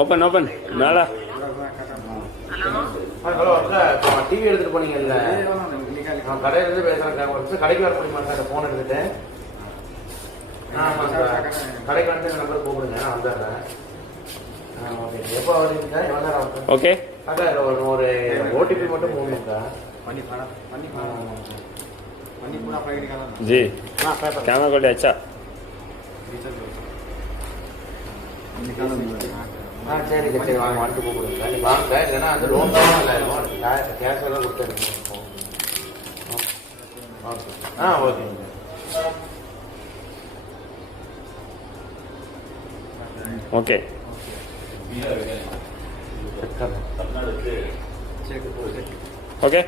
Open open மேலே. Hello sir, TV எடுத்துட்டு போனீங்கல்ல, நான் கடையிலேருந்து பேசுகிறேன். ஒரு நிமிஷம் கடைக்கு வர முடியுமா சார்? ஃபோன் எடுத்துட்டு. ஆமாம் சார், கடைக்கு வந்து இந்த நம்பர் கூப்பிடுங்க, நான் வந்துடுறேன். ஓகே, எப்போ வரீங்க சார்? எவ்வளோ நேரம் ஆகும்? ஓகே சார், ஒரு ஓடிபி மட்டும் போடணும் சார். जी कैमरा क्वालिटी अच्छा. சரி சரி, வாங்க வந்துட்டு கூப்பிடுங்க. நீ வாங்க, இல்லைன்னா அந்த லோன் தான் இல்லை, கேஷ் எல்லாம் கொடுத்துருங்க. Okay okay okay.